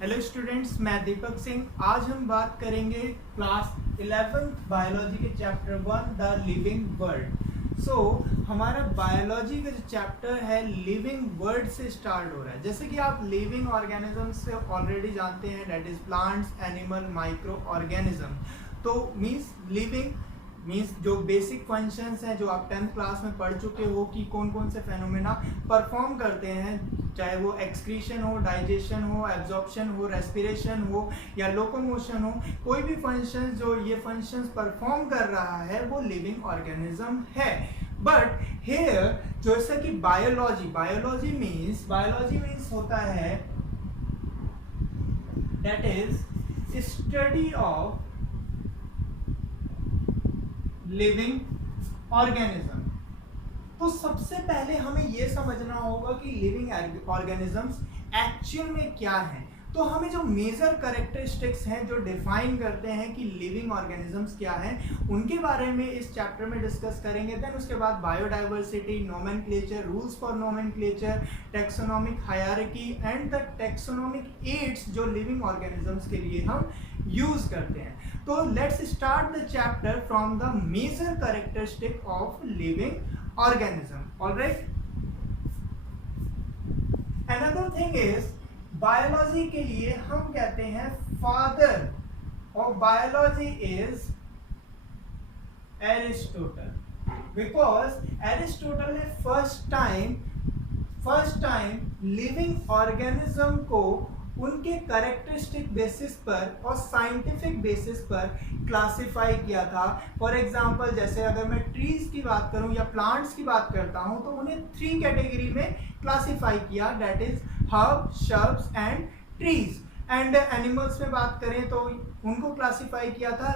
Hello students, मैं दीपक सिंह। आज हम बात करेंगे क्लास 11th बायोलॉजी के चैप्टर 1 द लिविंग वर्ल्ड। हमारा बायोलॉजी का जो चैप्टर है लिविंग वर्ल्ड से स्टार्ट हो रहा है। जैसे कि आप लिविंग ऑर्गेनिजम्स से ऑलरेडी जानते हैं, that is plants, animal, micro organism. तो मीन्स लिविंग मीन्स जो बेसिक फंक्शंस हैं जो आप 10th क्लास में पढ़ चुके हो कि कौन कौन से फेनोमेना परफॉर्म करते हैं, चाहे वो एक्सक्रीशन हो, डाइजेशन हो, एब्जॉर्प्शन हो, रेस्पिरेशन हो या लोकोमोशन हो, कोई भी फंक्शन जो ये फंक्शंस परफॉर्म कर रहा है वो लिविंग ऑर्गेनिज्म है। बट हियर जैसा कि बायोलॉजी मीन्स होता है that is study of living organism. तो सबसे पहले हमें यह समझना होगा कि लिविंग ऑर्गेनिजम्स एक्चुअल में क्या हैं। तो हमें जो मेजर कैरेक्टरिस्टिक्स हैं जो डिफाइन करते हैं कि लिविंग ऑर्गेनिजम्स क्या हैं, उनके बारे में इस चैप्टर में डिस्कस करेंगे। देन उसके बाद biodiversity, nomenclature, rules for nomenclature, taxonomic hierarchy and the taxonomic aids जो लिविंग ऑर्गेनिजम्स के लिए हम यूज करते हैं। तो let's start the chapter from the major characteristic of living organism. Alright, another thing is biology के लिए हम कहते हैं father of biology is Aristotle, because Aristotle ने फर्स्ट टाइम लिविंग ऑर्गेनिज्म को उनके कैरेक्टरिस्टिक बेसिस पर और साइंटिफिक बेसिस पर क्लासिफाई किया था। फॉर एग्जांपल, जैसे अगर मैं ट्रीज की बात करूं या प्लांट्स की बात करता हूं तो उन्हें 3 कैटेगरी में क्लासिफाई किया, that is herb, shrubs and trees. And animals में बात करें तो उनको क्लासिफाई किया था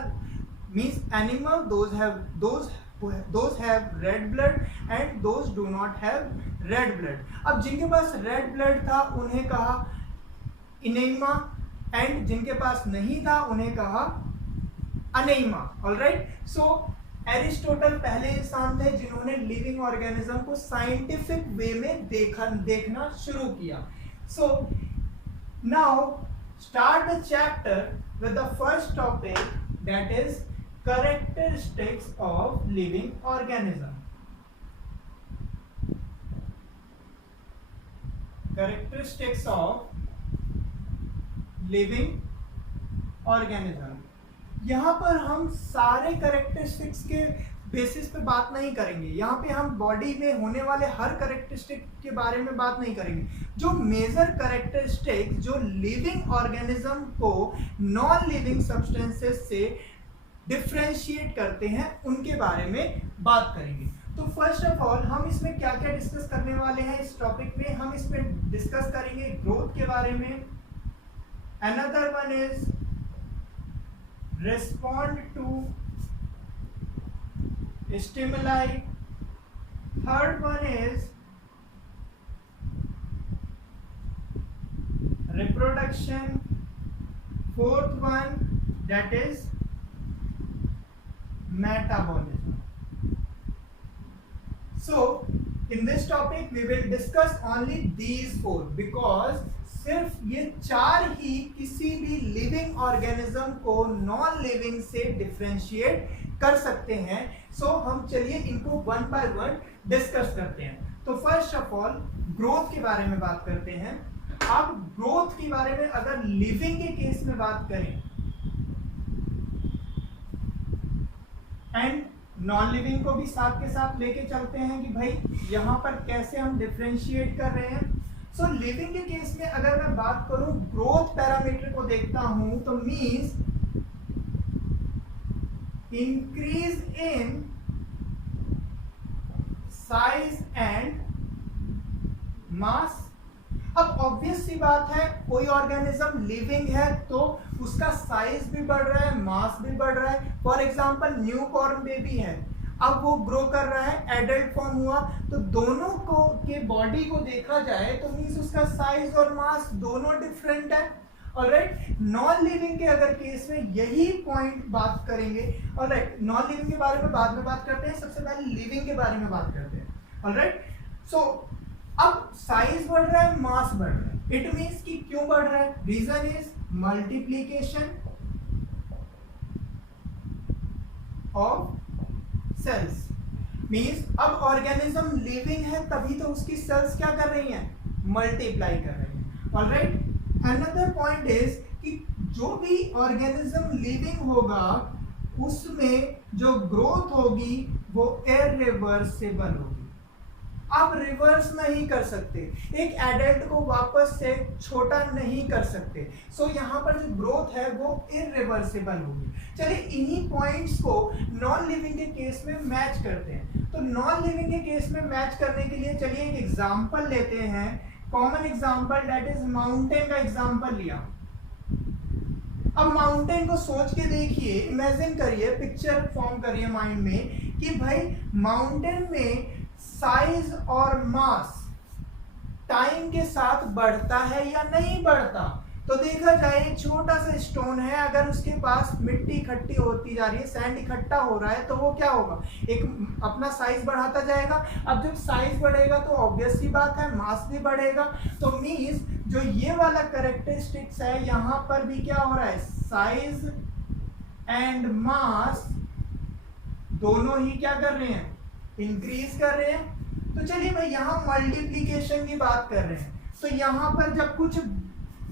means animal those have red blood and those do not have red blood। अब जिनके पास रेड ब्लड था उन्हें कहा इनेमा एंड जिनके पास नहीं था उन्हें कहा अनेमा। ऑलराइट, सो एरिस्टोटल पहले इंसान थे जिन्होंने लिविंग ऑर्गेनिज्म को साइंटिफिक वे में देखना शुरू किया। So now start the chapter with the first topic, that is characteristics of living organism. Characteristics of living organism. यहाँ पर हम सारे कैरेक्टरिस्टिक्स के बेसिस पे बात नहीं करेंगे। यहाँ पे हम बॉडी में होने वाले हर कैरेक्टरिस्टिक के बारे में बात नहीं करेंगे। जो मेजर कैरेक्टरिस्टिक जो लिविंग ऑर्गेनिज्म को नॉन लिविंग सब्सटेंसेस से डिफरेंशिएट करते हैं उनके बारे में बात करेंगे। तो फर्स्ट ऑफ ऑल हम इसमें क्या क्या डिस्कस करने वाले हैं इस टॉपिक में, हम इसमें डिस्कस करेंगे ग्रोथ के बारे में। Another one is respond to stimuli. Third one is reproduction. Fourth one, that is metabolism. So in this topic we will discuss only these 4 because सिर्फ ये 4 ही किसी भी लिविंग ऑर्गेनिज्म को नॉन लिविंग से डिफरेंशिएट कर सकते हैं। सो हम चलिए इनको 1 बाय 1 डिस्कस करते हैं। तो फर्स्ट ऑफ ऑल ग्रोथ के बारे में बात करते हैं। अब ग्रोथ के बारे में अगर लिविंग के केस में बात करें एंड नॉन लिविंग को भी साथ के साथ लेके चलते हैं कि भाई यहाँ पर कैसे हम डिफरेंशिएट कर रहे हैं। सो लिविंग के केस में अगर मैं बात करूं ग्रोथ पैरामीटर को देखता हूं तो means increase in size and mass. अब ऑब्वियस सी बात है, कोई ऑर्गेनिज्म लिविंग है तो उसका साइज भी बढ़ रहा है, मास भी बढ़ रहा है। फॉर एग्जांपल न्यूबॉर्न बेबी है, अब वो ग्रो कर रहा है, एडल्ट फॉर्म हुआ, तो दोनों को के बॉडी को देखा जाए तो मीन्स उसका साइज और मास दोनों डिफरेंट है। ऑलराइट, नॉन लिविंग के अगर केस में यही पॉइंट बात करेंगे। ऑलराइट, नॉन लिविंग के बारे में बाद में बात करते हैं, सबसे पहले लिविंग के बारे में बात करते हैं। ऑलराइट, सो अब साइज बढ़ रहा है, मास बढ़ रहा है, इट मीन्स कि क्यों बढ़ रहा है? Reason is multiplication of cells. Means अब ऑर्गेनिज्म लिविंग है तभी तो उसकी सेल्स क्या कर रही हैं? मल्टीप्लाई कर रही हैं। ऑलराइट, अनदर पॉइंट इज कि जो भी ऑर्गेनिज्म लिविंग होगा उसमें जो ग्रोथ होगी वो इरिवर्सिबल होगी। आप रिवर्स नहीं कर सकते, एक एडल्ट को वापस से छोटा नहीं कर सकते। सो यहाँ पर जो ग्रोथ है वो इरिवर्सिबल होगी। चलिए इन्हीं पॉइंट्स को नॉन लिविंग के केस में मैच करते हैं। तो नॉन लिविंग के केस में मैच करने के लिए चलिए एक एग्जांपल लेते हैं, common example, that is mountain का एग्जांपल लिया। अब माउंटेन को सोच के देखिए, इमेजिन करिए, पिक्चर फॉर्म करिए माइंड में कि भाई माउंटेन में साइज और मास टाइम के साथ बढ़ता है या नहीं बढ़ता। तो देखा जाए छोटा सा स्टोन है, अगर उसके पास मिट्टी इकट्ठी होती जा रही है, सैंड इकट्ठा हो रहा है, तो वो क्या होगा? एक अपना साइज बढ़ाता जाएगा। अब जब साइज बढ़ेगा तो ऑब्वियस सी बात है मास भी बढ़ेगा। तो मीन्स जो ये वाला कैरेक्टरिस्टिक्स है यहाँ पर भी क्या हो रहा है? साइज एंड मास दोनों ही क्या कर रहे हैं? इंक्रीज कर रहे हैं। तो चलिए भाई यहाँ मल्टीप्लीकेशन की बात कर रहे हैं, तो यहाँ पर जब कुछ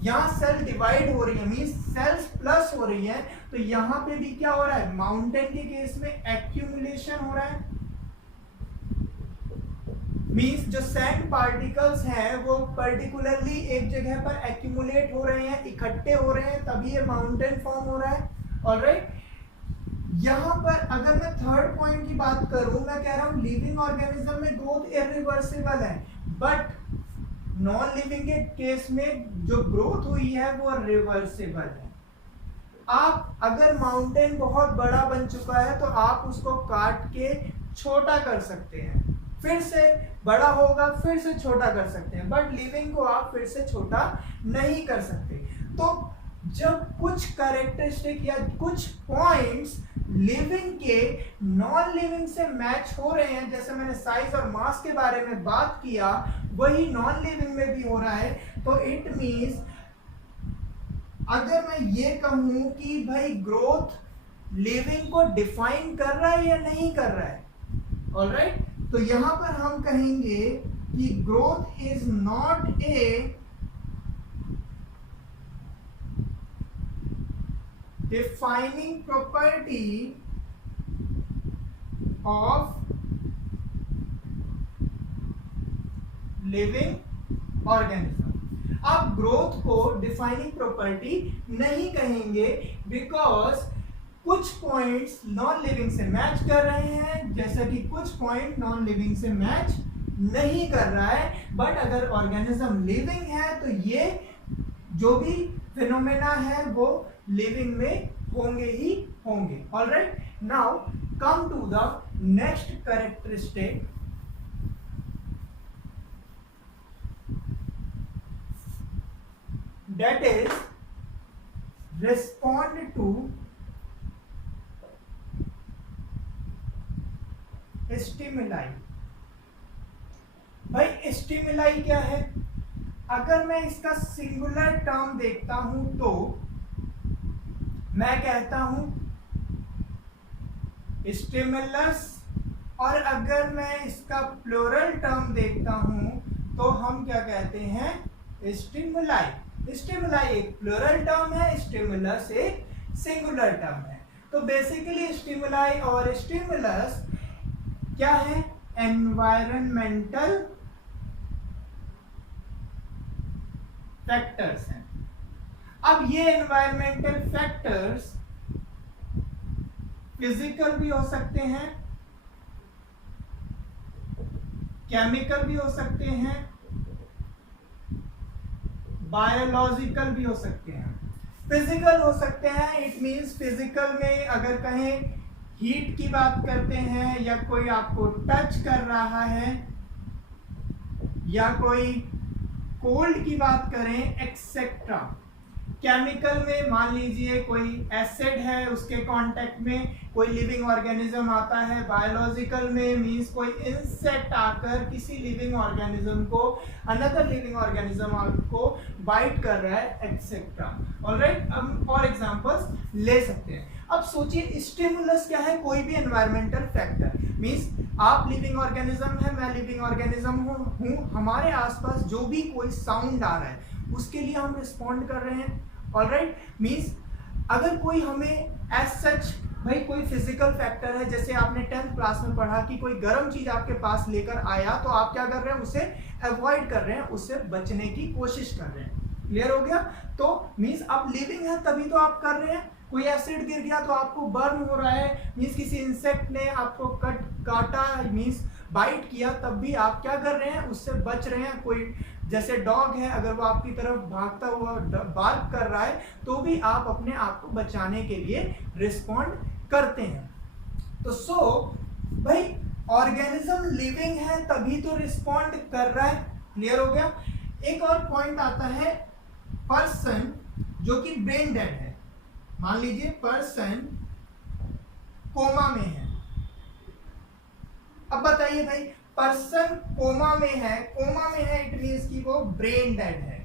यहाँ सेल डिवाइड हो रही है, मीन्स सेल्स प्लस हो रही है, तो यहाँ पे भी क्या हो रहा है? माउंटेन के केस में एक्यूमुलेशन हो रहा है। मीन्स जो सैंड पार्टिकल्स हैं वो पर्टिकुलरली एक जगह पर एक्यूमुलेट हो रहे हैं, इकट्ठे हो रहे हैं, तभी ये माउंटेन फॉर्म हो रहा है। ऑलराइट, यहाँ पर अगर मैं थर्ड पॉइंट की बात करूं, मैं कह रहा हूं लिविंग ऑर्गेनिज्म में ग्रोथ इरिवर्सिबल है, बट नॉन लिविंग के केस में जो ग्रोथ हुई है वो रिवर्सिबल है। आप अगर माउंटेन बहुत बड़ा बन चुका है तो आप उसको काट के छोटा कर सकते हैं, फिर से बड़ा होगा, फिर से छोटा कर सकते हैं, बट लिविंग को आप फिर से छोटा नहीं कर सकते। तो जब कुछ कैरेक्टरिस्टिक या कुछ पॉइंट्स लिविंग के नॉन लिविंग से मैच हो रहे हैं, जैसे मैंने साइज और मास के बारे में बात किया, वही नॉन लिविंग में भी हो रहा है, तो इट मीन्स अगर मैं ये कहूं कि भाई ग्रोथ लिविंग को डिफाइन कर रहा है या नहीं कर रहा है, ऑलराइट, तो यहां पर हम कहेंगे कि growth is not a defining property of living organism। आप ग्रोथ को डिफाइनिंग प्रॉपर्टी नहीं कहेंगे, बिकॉज कुछ पॉइंट्स नॉन लिविंग से मैच कर रहे हैं, जैसा कि कुछ पॉइंट नॉन लिविंग से मैच नहीं कर रहा है। बट अगर ऑर्गेनिज्म लिविंग है तो ये जो भी फिनोमेना है वो लिविंग में होंगे ही होंगे। Alright, now come to the next characteristic, that is respond to stimuli। भाई स्टिमुलाई क्या है? अगर मैं इसका सिंगुलर टर्म देखता हूं तो मैं कहता हूं स्टिमुलस, और अगर मैं इसका प्लूरल टर्म देखता हूं तो हम क्या कहते हैं? स्टिमुलाई। स्टिमुलाई एक प्लूरल टर्म है, स्टिमुलस एक सिंगुलर टर्म है। तो बेसिकली स्टिमुलाई और स्टिमुलस क्या है? एनवायरमेंटल फैक्टर्स हैं। अब ये एनवायरमेंटल फैक्टर्स फिजिकल भी हो सकते हैं, केमिकल भी हो सकते हैं, बायोलॉजिकल भी हो सकते हैं। फिजिकल हो सकते हैं, इट मींस फिजिकल में अगर कहें हीट की बात करते हैं, या कोई आपको टच कर रहा है, या कोई कोल्ड की बात करें, एक्सेट्रा। केमिकल में मान लीजिए कोई एसिड है, उसके कांटेक्ट में कोई लिविंग ऑर्गेनिज्म आता है। बायोलॉजिकल में मींस कोई इंसेक्ट आकर किसी लिविंग ऑर्गेनिज्म को, अनदर लिविंग ऑर्गेनिज्म को बाइट कर रहा है, एक्सेट्रा। ऑलराइट, हम और एग्जांपल्स ले सकते हैं। अब सोचिए स्टिमुलस क्या है, कोई भी एनवायरमेंटल फैक्टर, मींस आप लिविंग ऑर्गेनिज्म है, मैं लिविंग ऑर्गेनिज्म हूँ, हमारे आसपास जो भी कोई साउंड आ रहा है उसके लिए हम रिस्पॉन्ड कर रहे हैं। ऑलराइट, मींस अगर कोई हमें एज सच भाई कोई फिजिकल फैक्टर है, जैसे आपने 10th क्लास में पढ़ा कि कोई गर्म चीज आपके पास लेकर आया तो आप क्या कर रहे हैं, उसे अवॉइड कर रहे हैं, उससे बचने की कोशिश कर रहे हैं। क्लियर हो गया? तो मींस आप लिविंग है तभी तो आप कर रहे हैं। कोई एसिड गिर गया तो आपको बर्न हो रहा है, मींस किसी इंसेक्ट ने आपको काटा, मींस बाइट किया, तब भी आप क्या कर रहे हैं, उससे बच रहे हैं। कोई जैसे डॉग है, अगर वो आपकी तरफ भागता हुआ बार्क कर रहा है तो भी आप अपने आप को बचाने के लिए रिस्पॉन्ड करते हैं। तो भाई ऑर्गेनिज्म लिविंग है तभी तो रिस्पॉन्ड कर रहा है। क्लियर हो गया? एक और पॉइंट आता है पर्सन जो कि ब्रेन डेड है। मान लीजिए पर्सन कोमा में है। अब बताइए भाई, पर्सन कोमा में है, इट मींस कि वो ब्रेन डेड है।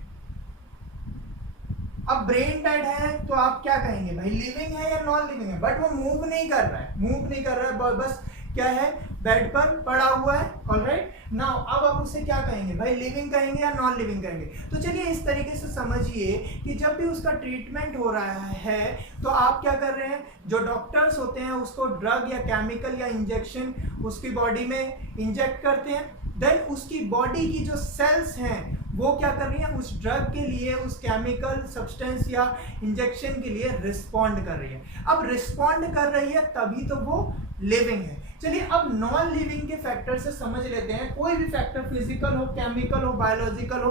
अब ब्रेन डेड है तो आप क्या कहेंगे भाई, लिविंग है या नॉन लिविंग है? बट वो मूव नहीं कर रहा है, बस क्या है, बेड पर पड़ा हुआ है। ऑलराइट, नाउ अब आप उसे क्या कहेंगे भाई, लिविंग कहेंगे या नॉन लिविंग कहेंगे? तो चलिए इस तरीके से समझिए कि जब भी उसका ट्रीटमेंट हो रहा है तो आप क्या कर रहे हैं, जो डॉक्टर्स होते हैं उसको ड्रग या केमिकल या इंजेक्शन उसकी बॉडी में इंजेक्ट करते हैं। देन उसकी बॉडी की जो सेल्स हैं वो क्या कर रही है, उस ड्रग के लिए, उस केमिकल सब्सटेंस या इंजेक्शन के लिए रिस्पॉन्ड कर रही है। अब रिस्पॉन्ड कर रही है तभी तो वो लिविंग है। चलिए अब नॉन लिविंग के फैक्टर से समझ लेते हैं। कोई भी फैक्टर, फिजिकल हो, केमिकल हो, बायोलॉजिकल हो,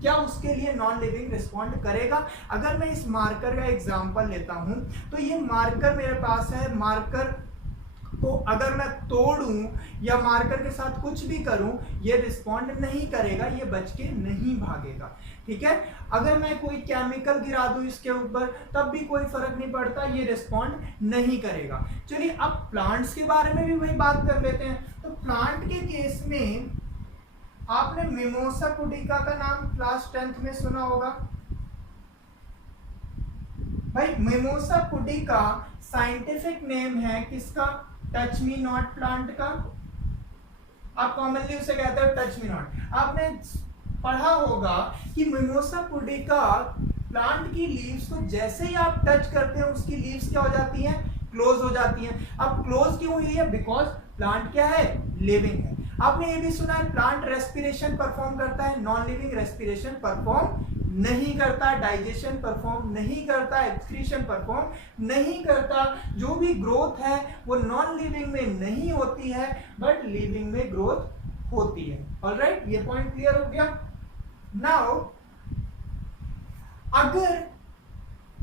क्या उसके लिए नॉन लिविंग रिस्पॉन्ड करेगा? अगर मैं इस मार्कर का एग्जांपल लेता हूं तो ये मार्कर मेरे पास है, मार्कर को अगर मैं तोड़ूं या मार्कर के साथ कुछ भी करूं, ये रिस्पॉन्ड नहीं करेगा, ये बच के नहीं भागेगा। ठीक है, अगर मैं कोई केमिकल गिरा दूं इसके ऊपर तब भी कोई फर्क नहीं पड़ता, ये रिस्पॉन्ड नहीं करेगा। चलिए अब प्लांट्स के बारे में भी वही बात कर लेते हैं। तो प्लांट के केस में आपने मिमोसा पुडिका का नाम क्लास 10th में सुना होगा। भाई मिमोसा पुडिका साइंटिफिक नेम है किसका, टच मी नॉट प्लांट का। आप कॉमनली उसे कहते हो टच मी नॉट। आपने पढ़ा होगा कि मिमोसा पुडिका प्लांट की लीव्स को जैसे ही आप टच करते हैं उसकी लीव्स क्या हो जाती हैं, क्लोज हो जाती हैं। अब क्लोज क्यों हुई है, बिकॉज प्लांट क्या है, लिविंग है। आपने ये भी सुना है प्लांट रेस्पिरेशन परफॉर्म करता है, नॉन लिविंग रेस्पिरेशन परफॉर्म नहीं करता, डाइजेशन परफॉर्म नहीं करता, एक्सक्रीशन परफॉर्म नहीं करता। जो भी ग्रोथ है वो नॉन लिविंग में नहीं होती है बट लिविंग में ग्रोथ होती है। ऑलराइट, ये पॉइंट क्लियर हो गया। नाउ अगर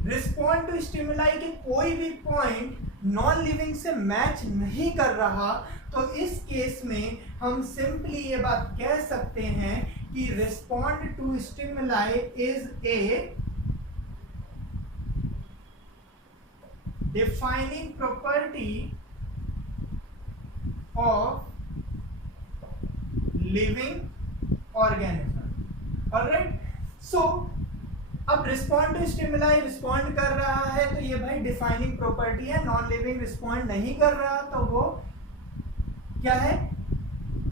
रिस्पॉन्ड टू स्टिमुलाई के कोई भी पॉइंट नॉन लिविंग से मैच नहीं कर रहा तो इस केस में हम सिंपली ये बात कह सकते हैं कि respond to stimuli is a defining property of living organism. Alright, so अब रिस्पॉन्ड टू स्टिमुलाई रिस्पॉन्ड कर रहा है तो ये भाई डिफाइनिंग प्रॉपर्टी है। नॉन लिविंग रिस्पॉन्ड नहीं कर रहा तो वो क्या है,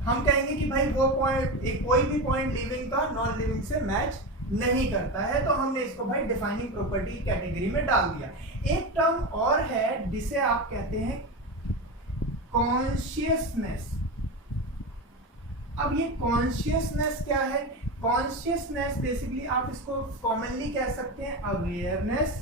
हम कहेंगे कि भाई वो पॉइंट, कोई भी पॉइंट लिविंग का नॉन लिविंग से मैच नहीं करता है, तो हमने इसको भाई डिफाइनिंग प्रॉपर्टी कैटेगरी में डाल दिया। एक टर्म और है जिसे आप कहते हैं कॉन्शियसनेस। अब ये कॉन्शियसनेस क्या है, कॉन्शियसनेस बेसिकली आप इसको कॉमनली कह सकते हैं अवेयरनेस।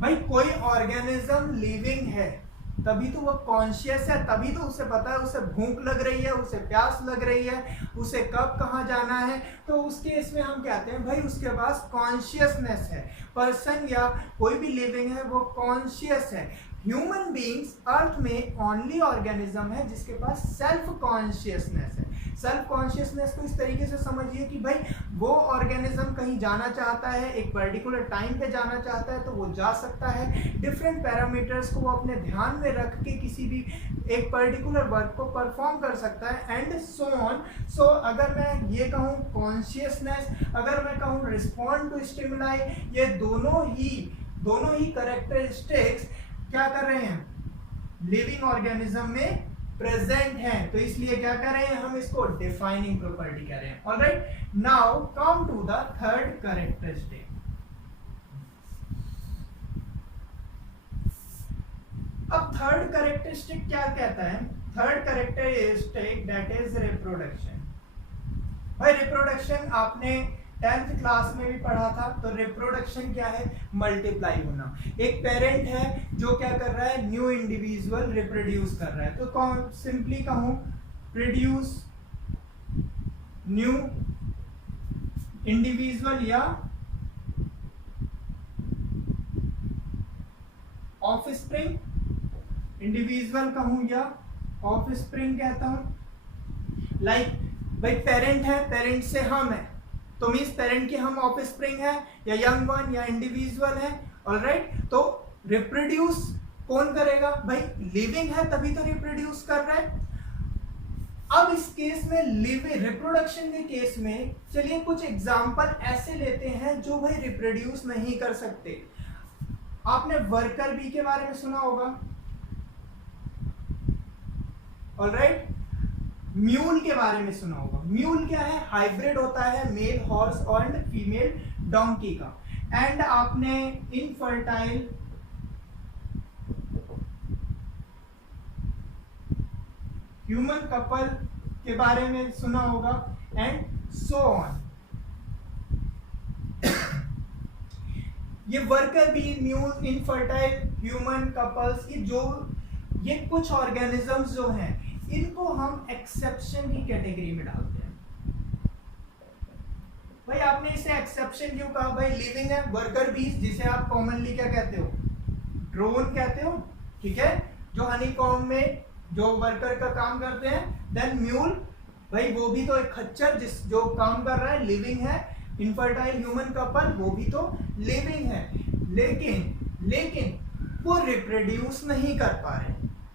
भाई कोई ऑर्गेनिज्म लिविंग है तभी तो वो कॉन्शियस है, तभी तो उसे पता है, उसे भूख लग रही है, उसे प्यास लग रही है, उसे कब कहाँ जाना है, तो उस केस में हम कहते हैं भाई उसके पास कॉन्शियसनेस है। पर्सन या कोई भी लिविंग है वो कॉन्शियस है। ह्यूमन बीइंग्स अर्थ में ओनली ऑर्गेनिज्म है जिसके पास सेल्फ कॉन्शियसनेस है। सेल्फ कॉन्शियसनेस को इस तरीके से समझिए कि भाई वो ऑर्गेनिज्म कहीं जाना चाहता है, एक पर्टिकुलर टाइम पे जाना चाहता है तो वो जा सकता है, डिफरेंट पैरामीटर्स को वो अपने ध्यान में रख के किसी भी एक पर्टिकुलर वर्क को परफॉर्म कर सकता है एंड सो ऑन। सो अगर मैं ये कहूँ कॉन्शियसनेस, अगर मैं कहूँ रिस्पॉन्ड टू स्टिमुलाई, ये दोनों ही कैरेक्टरिस्टिक्स क्या कर रहे हैं, लिविंग ऑर्गेनिज्म में प्रेजेंट है, तो इसलिए क्या कर रहे हैं हम इसको डिफाइनिंग प्रॉपर्टी कह रहे हैं। Alright, now come to the third characteristic. अब थर्ड कैरेक्टरिस्टिक क्या कहता है, third characteristic that is reproduction. भाई रिप्रोडक्शन आपने 10th क्लास में भी पढ़ा था, तो रिप्रोडक्शन क्या है, मल्टीप्लाई होना। एक पेरेंट है जो क्या कर रहा है, न्यू इंडिविजुअल रिप्रोड्यूस कर रहा है, तो सिंपली कहूं प्रोड्यूस न्यू इंडिविजुअल या ऑफस्प्रिंग, इंडिविजुअल कहूं या ऑफस्प्रिंग कहता हूं। लाइक भाई पेरेंट है, पेरेंट से हम है, तो मीन्स पेरेंट की हम ऑफस्प्रिंग है या यंग वन या इंडिविजुअल है। ऑलराइट, तो रिप्रोड्यूस कौन करेगा, भाई लिविंग है तभी तो रिप्रोड्यूस कर रहा है। अब इस केस में लिविंग रिप्रोडक्शन के केस में चलिए कुछ एग्जांपल ऐसे लेते हैं जो भाई रिप्रोड्यूस नहीं कर सकते। आपने वर्कर बी के बारे में सुना होगा, ऑलराइट, म्यूल के बारे में सुना होगा। म्यूल क्या है, हाइब्रिड होता है मेल हॉर्स और फीमेल डोंकी का। एंड आपने इनफर्टाइल ह्यूमन कपल के बारे में सुना होगा एंड सो ऑन। ये worker bee, mule, infertile human couples, ये कुछ ऑर्गेनिजम्स जो हैं इनको हम एक्सेप्शन की कैटेगरी में डालते हैं। भाई आपने इसे एक्सेप्शन क्यों कहा, भाई लिविंग है, वर्कर बीज जिसे आप कॉमनली क्या कहते हो, ड्रोन कहते हो, ठीक है, जो हनीकॉम्ब में जो वर्कर का काम करते हैं। देन म्यूल, भाई वो भी तो एक खच्चर जो काम कर रहा है, लिविंग है। इनफर्टाइल ह्यूमन कपल, वो भी तो लिविंग है, लेकिन वो रिप्रोड्यूस नहीं कर पा रहे।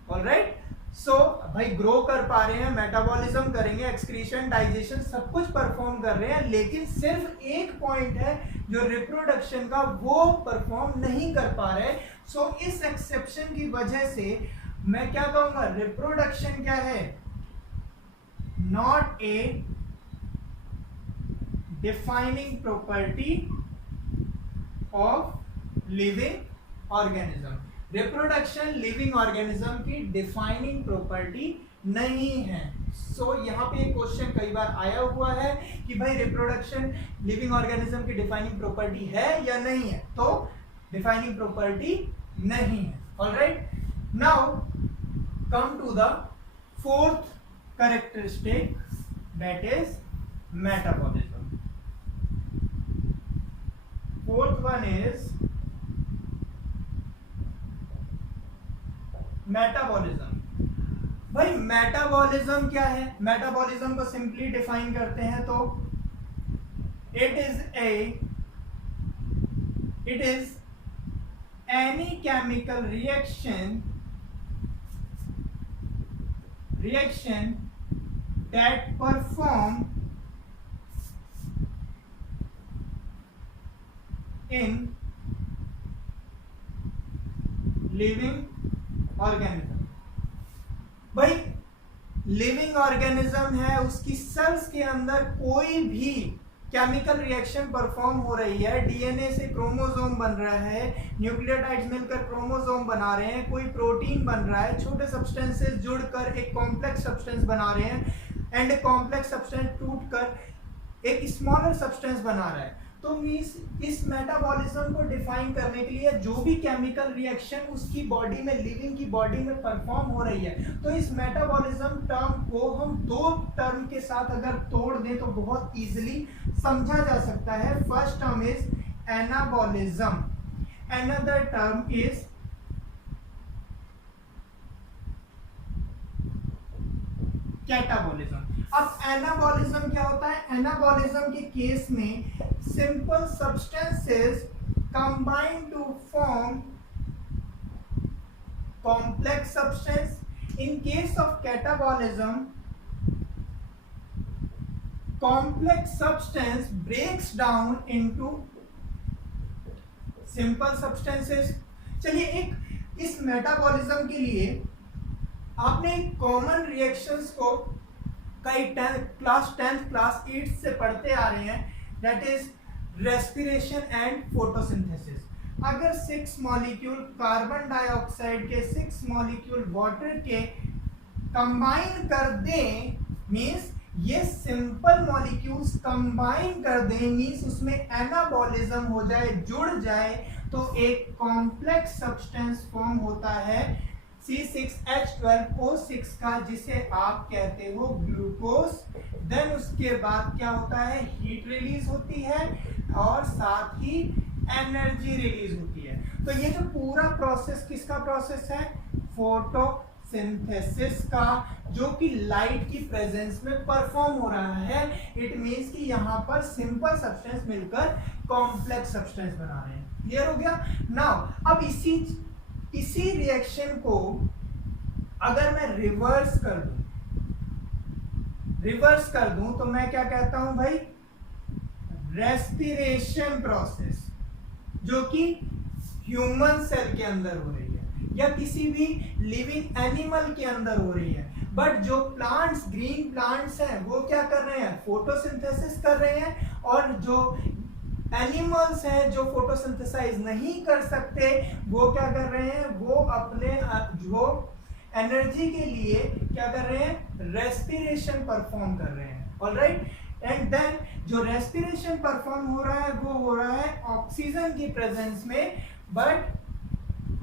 ऑलराइट, सो भाई ग्रो कर पा रहे हैं, मेटाबॉलिज्म करेंगे, एक्सक्रीशन, डाइजेशन सब कुछ परफॉर्म कर रहे हैं, लेकिन सिर्फ एक पॉइंट है जो रिप्रोडक्शन का, वो परफॉर्म नहीं कर पा रहे। सो इस एक्सेप्शन की वजह से मैं क्या कहूंगा, रिप्रोडक्शन क्या है, not a defining property of living organism. Reproduction living organism की डिफाइनिंग प्रॉपर्टी नहीं है। सो यहाँ पे एक क्वेश्चन कई बार आया हुआ है कि भाई रिप्रोडक्शन लिविंग ऑर्गेनिज्म की डिफाइनिंग प्रॉपर्टी है या नहीं है, तो डिफाइनिंग प्रॉपर्टी नहीं है। Alright, now come to the fourth characteristic that is metabolism. Fourth one is metabolism. भाई मेटाबॉलिज्म क्या है, मेटाबॉलिज्म को सिंपली डिफाइन करते हैं तो it is any chemical reaction that perform in living organism. भाई लिविंग ऑर्गेनिज्म है, उसकी सेल्स के अंदर कोई भी केमिकल रिएक्शन परफॉर्म हो रही है, डीएनए से क्रोमोसोम बन रहा है, न्यूक्लियोटाइड्स मिलकर क्रोमोसोम बना रहे हैं, कोई प्रोटीन बन रहा है, छोटे सब्सटेंसेस जुड़कर एक कॉम्प्लेक्स सब्सटेंस बना रहे हैं, एंड कॉम्प्लेक्स सब्सटेंस टूटकर एक स्मॉलर सब्सटेंस बना रहा है। तो मींस इस मेटाबॉलिज्म को डिफाइन करने के लिए जो भी केमिकल रिएक्शन उसकी बॉडी में, लिविंग की बॉडी में परफॉर्म हो रही है, तो इस मेटाबॉलिज्म टर्म को हम दो टर्म के साथ अगर तोड़ दें तो बहुत इजीली समझा जा सकता है। First term is anabolism, another term is catabolism. अब एनाबॉलिज्म क्या होता है? एनाबॉलिज्म के केस में simple substances combine to form complex substance. In case of catabolism, complex substance breaks down into simple substances. चलिए एक इस मेटाबॉलिज्म के लिए आपने कॉमन रिएक्शंस को कई क्लास 10th क्लास 8 से पढ़ते आ रहे हैं, that is respiration and photosynthesis. अगर 6 मॉलिक्यूल कार्बन डाइऑक्साइड के 6 मॉलिक्यूल वाटर के कंबाइन कर दें, मींस ये सिंपल मॉलिक्यूल्स कंबाइन कर दें, मींस उसमें एनाबॉलिज्म हो जाए, जुड़ जाए, तो एक कॉम्प्लेक्स सब्सटेंस फॉर्म होता है C6H12O6 का, जिसे आप कहते हो ग्लूकोज। देन उसके बाद क्या होता है? हीट रिलीज होती है और साथ ही एनर्जी रिलीज होती है। तो ये जो पूरा प्रोसेस किसका प्रोसेस है? फोटोसिंथेसिस का, जो कि लाइट की प्रेजेंस में परफॉर्म हो रहा है। इट मींस कि यहाँ पर सिंपल सब्सटेंस मिलकर कॉम्प्लेक्स सब्सटेंस बना रहे हैं। क्लियर हो गया? नाउ अब इसी रिएक्शन को अगर मैं रिवर्स कर दूं तो मैं क्या कहता हूं भाई? रेस्पिरेशन प्रोसेस, जो कि ह्यूमन सेल के अंदर हो रही है या किसी भी लिविंग एनिमल के अंदर हो रही है। बट जो प्लांट्स, ग्रीन प्लांट्स हैं, वो क्या कर रहे हैं? फोटोसिंथेसिस कर रहे हैं। और जो एनिमल्स हैं जो फोटोसिंथेसाइज नहीं कर सकते, वो क्या कर रहे हैं? वो अपने जो एनर्जी के लिए क्या कर रहे हैं? रेस्पिरेशन परफॉर्म कर रहे हैं। ऑलराइट, एंड देन जो रेस्पिरेशन परफॉर्म हो रहा है वो हो रहा है ऑक्सीजन की प्रेजेंस में, बट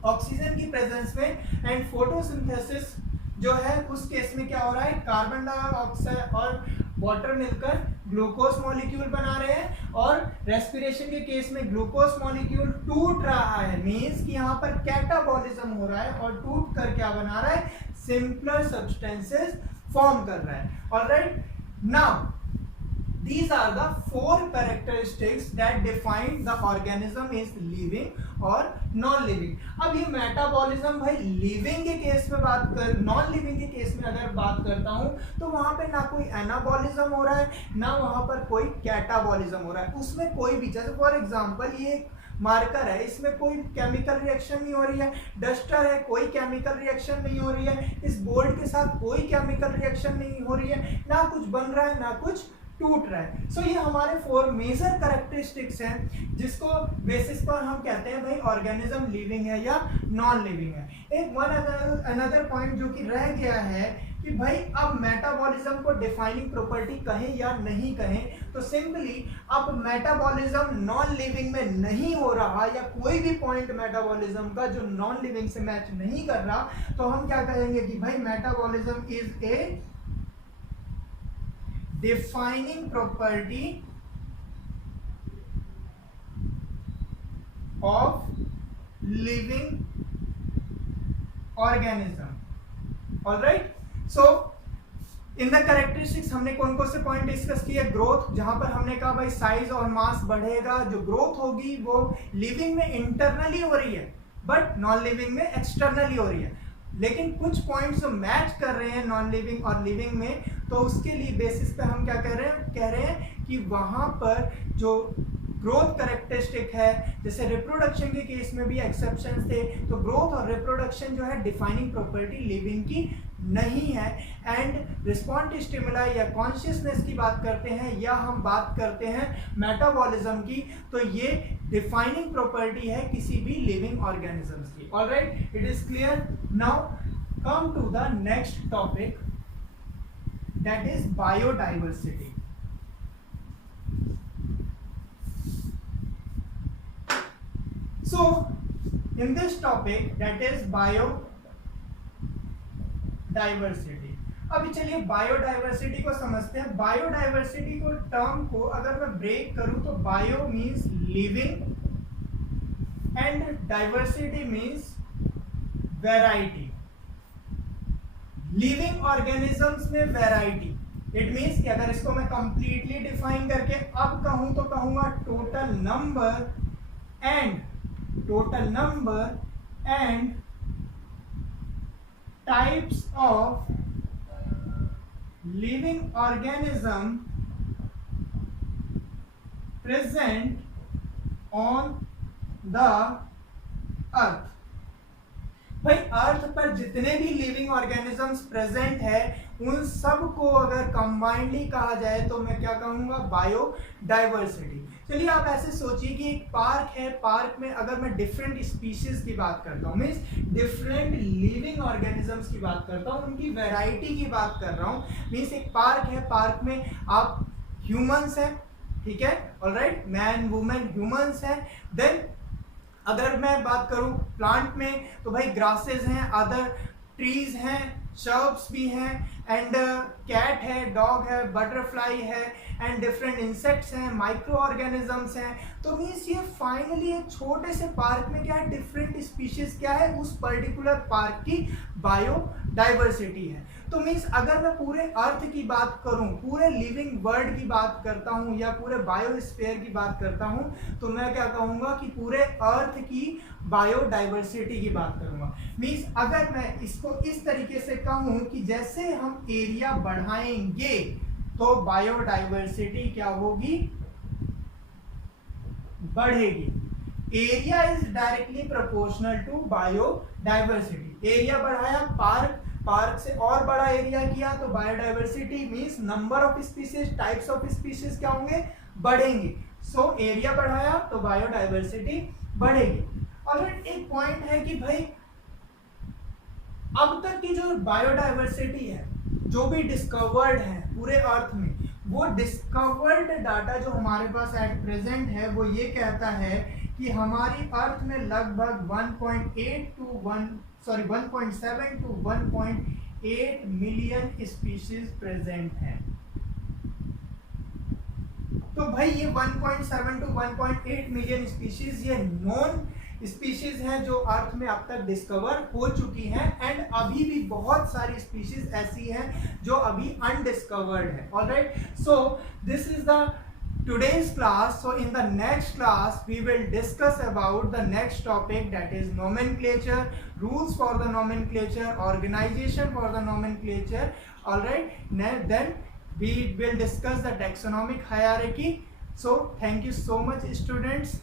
ऑक्सीजन की प्रेजेंस में। एंड फोटोसिंथेसिस जो है उस केस में क्या हो रहा है? कार्बन डाइऑक्साइड और वाटर मिलकर ग्लूकोज मॉलिक्यूल बना रहे हैं, और रेस्पिरेशन के केस में ग्लूकोज मॉलिक्यूल टूट रहा है, मींस कि यहाँ पर कैटाबॉलिज्म हो रहा है, और टूट कर क्या बना रहा है? सिंपलर सब्सटेंसेस फॉर्म कर रहा है। Alright, now these are the 4 characteristics that define the organism is living or non living। अब ये मेटाबॉलिज्म भाई लिविंग के केस में बात कर, नॉन लिविंग के केस में अगर बात करता हूं तो वहां पे ना कोई एनाबॉलिज्म हो रहा है, ना वहां पर कोई कैटाबॉलिज्म हो रहा है। उसमें कोई भी, जैसे फॉर एग्जांपल ये मार्कर है, इसमें कोई केमिकल रिएक्शन नहीं हो रही है। डस्टर है, कोई केमिकल रिएक्शन नहीं हो रही है। इस बोर्ड के साथ कोई केमिकल रिएक्शन नहीं हो रही है, ना कुछ बन रहा है ना कुछ टूट रहा है। सो ये हमारे 4 मेजर कैरेक्टरिस्टिक्स हैं जिसको बेसिस पर हम कहते हैं भाई ऑर्गेनिज्म लिविंग है या नॉन लिविंग है। एक अनदर पॉइंट जो कि रह गया है कि भाई अब मेटाबॉलिज्म को डिफाइनिंग प्रॉपर्टी कहें या नहीं कहें, तो सिंपली अब मेटाबॉलिज्म नॉन लिविंग में नहीं हो रहा, या कोई भी पॉइंट मेटाबॉलिज्म का जो नॉन लिविंग से मैच नहीं कर रहा, तो हम क्या कहेंगे कि भाई metabolism is a defining property of living organism। all right, so in the characteristics हमने कौन कौन से पॉइंट डिस्कस किए? ग्रोथ, जहां पर हमने कहा भाई साइज और मास बढ़ेगा, जो ग्रोथ होगी वो लिविंग में इंटरनली हो रही है, बट नॉन लिविंग में एक्सटर्नली हो रही है। लेकिन कुछ पॉइंट्स जो मैच कर रहे हैं नॉन लिविंग और लिविंग में, तो उसके लिए बेसिस पे हम क्या कह रहे हैं कि वहां पर जो ग्रोथ कैरेक्टरिस्टिक है, जैसे रिप्रोडक्शन के केस में भी एक्सेप्शंस थे, तो ग्रोथ और रिप्रोडक्शन जो है डिफाइनिंग प्रॉपर्टी लिविंग की नहीं है। एंड रिस्पॉन्स स्टिमुलाई या कॉन्शियसनेस की बात करते हैं, या हम बात करते हैं मेटाबॉलिज्म की, तो ये डिफाइनिंग प्रॉपर्टी है किसी भी लिविंग ऑर्गेनिजम्स की। Alright, it is clear. Now come to the next topic, that is biodiversity। So in this topic, that is biodiversity। अभी चलिए बायोडाइवर्सिटी को समझते हैं। बायोडाइवर्सिटी को टर्म को अगर मैं ब्रेक करूं तो bio means living and diversity means variety. Living organisms में वैरायटी, इट मीन्स कि अगर इसको मैं कंप्लीटली डिफाइन करके अब कहूं तो कहूंगा total number and types of living organism present on the earth. भाई अर्थ पर जितने भी लिविंग ऑर्गेनिजम्स प्रेजेंट है उन सब को अगर कंबाइंडली कहा जाए तो मैं क्या कहूंगा, बायोडाइवर्सिटी। चलिए आप ऐसे सोचिए कि एक पार्क है, पार्क में अगर मैं डिफरेंट स्पीशीज की बात करता हूँ, मीन्स डिफरेंट लिविंग ऑर्गेनिजम्स की बात करता हूँ, उनकी वैरायटी की बात कर रहा हूँ। मीन्स एक पार्क है, पार्क में आप ह्यूमंस हैं, ठीक है, ऑलराइट, मैन वुमेन ह्यूमंस हैं। देन अगर मैं बात करूं प्लांट में तो भाई ग्रासेस हैं, अदर ट्रीज हैं, शर्ब्स भी हैं, एंड कैट है, डॉग है, बटरफ्लाई है, एंड डिफरेंट इंसेक्ट्स हैं, माइक्रो ऑर्गेनिजम्स हैं। तो मीन्स ये फाइनली एक छोटे से पार्क में क्या है, डिफरेंट स्पीशीज क्या है, उस पर्टिकुलर पार्क की बायोडाइवर्सिटी है। तो मीन्स अगर मैं पूरे अर्थ की बात करूं, पूरे लिविंग वर्ल्ड की बात करता हूं या पूरे बायोस्फीयर की बात करता हूं, तो मैं क्या कहूंगा कि पूरे अर्थ की बायोडाइवर्सिटी की बात करूंगा। मीन्स अगर मैं इसको इस तरीके से कहूं कि जैसे हम एरिया बढ़ाएंगे तो बायोडाइवर्सिटी क्या होगी, बढ़ेगी। Area is directly proportional to biodiversity. Area बढ़ाया, पार्क से और बड़ा एरिया किया तो biodiversity means number of species, types of species क्या होंगे, बढ़ेंगे। सो एरिया बढ़ाया तो बायोडाइवर्सिटी बढ़ेगी। और एक पॉइंट है कि भाई अब तक की जो बायोडाइवर्सिटी है, जो भी डिस्कवर्ड है पूरे अर्थ में, वो डिस्कवर्ड डाटा जो हमारे पास एट प्रेजेंट है वो ये कहता है कि हमारी अर्थ में लगभग 1.7 टू 1.8 मिलियन स्पीशीज प्रेजेंट हैं। तो भाई ये 1.7 टू 1.8 मिलियन स्पीशीज ये नॉन स्पीशीज हैं जो अर्थ में अब तक डिस्कवर हो चुकी हैं, एंड अभी भी बहुत सारी स्पीशीज ऐसी हैं जो अभी अनडिस्कवर्ड है। Alright, so this is the today's class. So in the next class we will discuss about the next topic, that is nomenclature, rules for the nomenclature, organization for the nomenclature. All right, then we will discuss the taxonomic hierarchy. So thank you so much students.